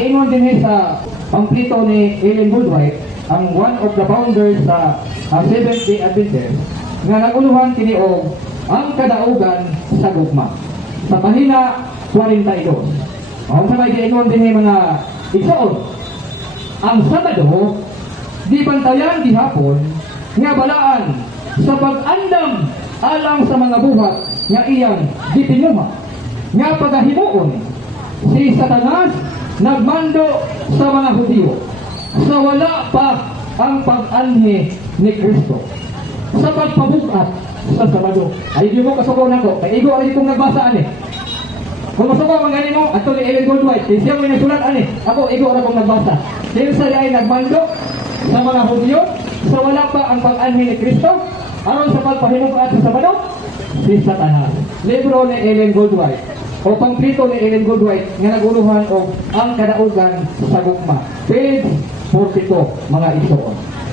Ingon din sa pamplito ni Ellen Goodwhite, ang one of the founders sa Seventh-day Adventist, nga naguluhan kini og ang kadaugan sa gugma. Sa pahina 42. Ang sabay giingon din mga igsoon, ang Sabado di bantayan gihapon nga balaan sa pag-andam alang sa mga buhat nga iyang gitinguha, nga pagahimuon si Satanas nagmando sa mga Hudyo sa wala pa ang pag-anhi ni Kristo sa pagpabukat sa Sabado. Ay di mo kasuko na ko, kay igo rin kong nagbasa ani. Kung masuko ang ganin mo, ato ni Ellen Goodwhite, kay siya mo yung nagsulat ani, ako igo rin kong nagbasa. Dahil sa ay nagmando sa mga Hudyo sa wala pa ang pag-anhi ni Kristo aron sa pagpahimukat sa Sabado, si Satanas. Libro ni Ellen Goodwhite o pamplito ni Ellen Goodwhite nga naguluhan og ang kadaugan sa gugma. Page 42, mga igsoon.